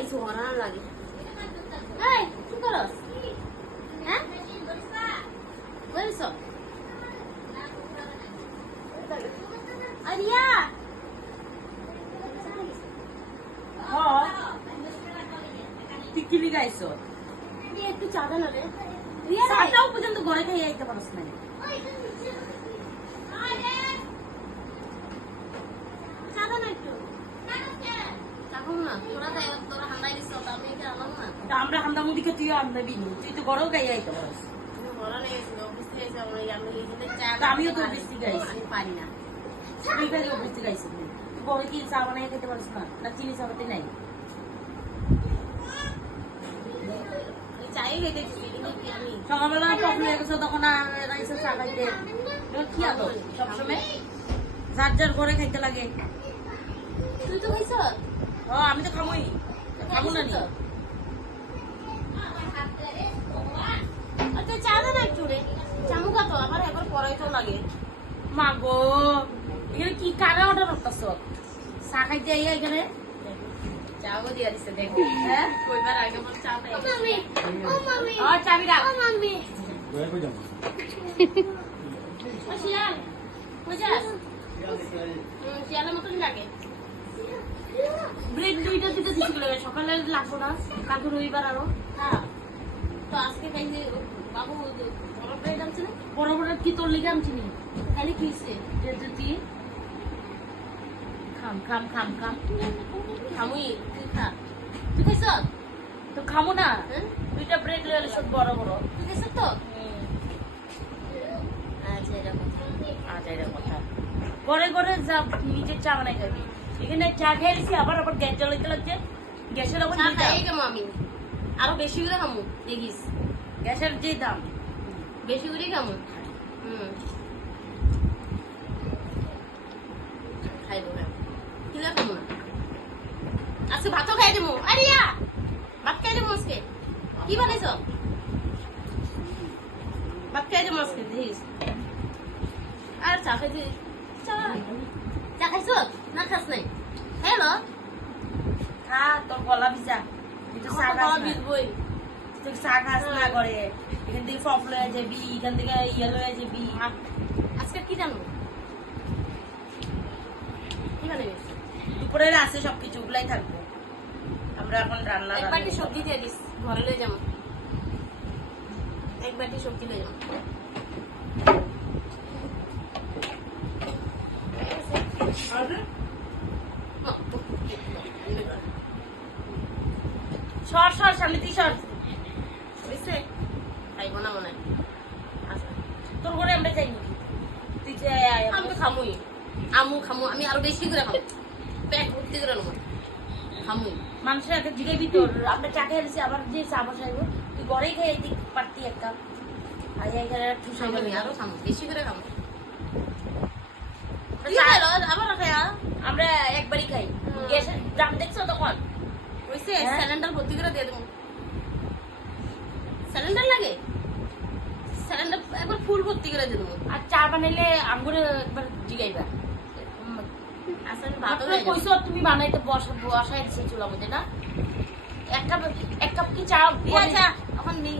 Guys হরান লাগে। এই কি করস? হ্যাঁ বলছো আরিয়া তুই কি লিগাইছো? একটু চাঁদা না রে চাটাও পর্যন্ত ঘরে খাইয়ে আইতে পারস না। চাঁদা না একটু চাকম না তোরা তাই তোরা হান্দাই দিছ তো আমি কি আনলাম না তা আমরা হামদা মুদিকে তুই আনবি নি, তুই তো ঘরেও খাইয়ে আইতে পারস। হরান এসে অফিস থেকে এসে আমি এই দিনে চা তা আমিও তো অফিস থেকে আইছি। আমি পারি না তুই খালি অফিস থেকে আইছিস, তুই ঘরে কি চা বানাই খেতে পারস না? না চিনি চাপাতি নাই? চাই খেতে দিছি কিন্তু কি আমি সকালবেলা প্রবলেম হয়ে গেছে তখন রাইসে চা খাইতে কি আলো সবসময় যার যার ঘরে খাইতে লাগে। তুই তো খাইছ আমি তো খামোই, খামো না নি। আচ্ছা চা দে না একটু রে চামুকা তো আবার একবার পরাই তো লাগে মা গো এখানে কি কারা অর্ডার করতেছ? চা খাইতে আইয়া এখানে চাও দিয়া দিছে দেখ হ্যাঁ কইবার আগে আমার চা পাই মাম্মি চাবি রাখ। মাম্মি ও শিয়াল কই যাস শিয়ালের মতন লাগে ব্রেড দুইটা দিতে দিছিল সকালে লাগবো না, কালকে রবিবার আরো। হ্যাঁ তো আজকে খাইছে বাবু বড় ব্রেড আনছে না বড় বড় কি তোর লিগে আনছি নি? খালি কিছে তুই খাম খাম খাম খাম খামুই তুই খা তুই খাইছ তো খামো না। হ্যাঁ দুইটা ব্রেড লয়ে সব বড় বড়। তুই খাইছ তো আচ্ছা এরকম এটা কথা ঘরে ঘরে যা নিজের চা বানাই খাবি। এখানে চা খেয়েছি আবার আবার গ্যাস জ্বালাইতে লাগছে। গ্যাসের আবার চা যে দাম, খাই কেমন আমি আরো বেশি করে খামু দেখিস গ্যাসের যে দাম। বেশি করে কেমন খাইবো না কিলা খাবো না আজকে ভাতও খাই দেবো আরিয়া ভাত খাই দেবো আজকে কি বানাইছ ভাত খাই দেবো আজকে দেখিস আর চা খাইছি চা চা খাইছ না খাস নাই হ্যালো খা তোর গলা ভিজা, তুই তো চা খাস না। বই তুই চা খাস না করে এখান থেকে ফপ লয়ে যাবি, এখান থেকে ইয়ে লয়ে যাবি। আজকে কি জানো কি বানাবি দুপুরের আছে সবকিছু ওগুলাই থাকবো। আমরা এখন রান্না এক বাটি সবজি দিয়ে দিস ঘরে লয়ে যাবো এক বাটি সবজি লয়ে যাবো সর সর সামনে তুই সর। বুঝছে খাইব না মনে হয় আচ্ছা তোর ঘরে আমরা যাই নাকি? তুই যে আমি তো খামুই আমু খামু আমি আরো বেশি করে খাবো পেট ভর্তি করে নেবো খামুই মানুষের একটা জিগাবি তোর আমরা চা খেয়েছি আবার যে চা বসাইবো তুই ঘরেই খেয়ে দিক পারতি এক কাপ আর এখানে ঠুসাই খামুই আরো খামু বেশি করে খামু আবার খায়া আমরা একবারই খাই। গ্যাসের দাম দেখছো তখন? হইছে হ্যাঁ? সিলিন্ডার ভর্তি করে দিয়ে দেবো সিলিন্ডার লাগে সিলিন্ডার একবার ফুল ভর্তি করে দিয়ে দেবো আর চা বানাইলে আঙ্গুরে একবার জিগাইবা। আসলে ভাত মাত্র কইছো তুমি বানাইতে বসাই দিছি চুলা মধ্যে না? এক কাপ কি চা আচ্ছা এখন নেই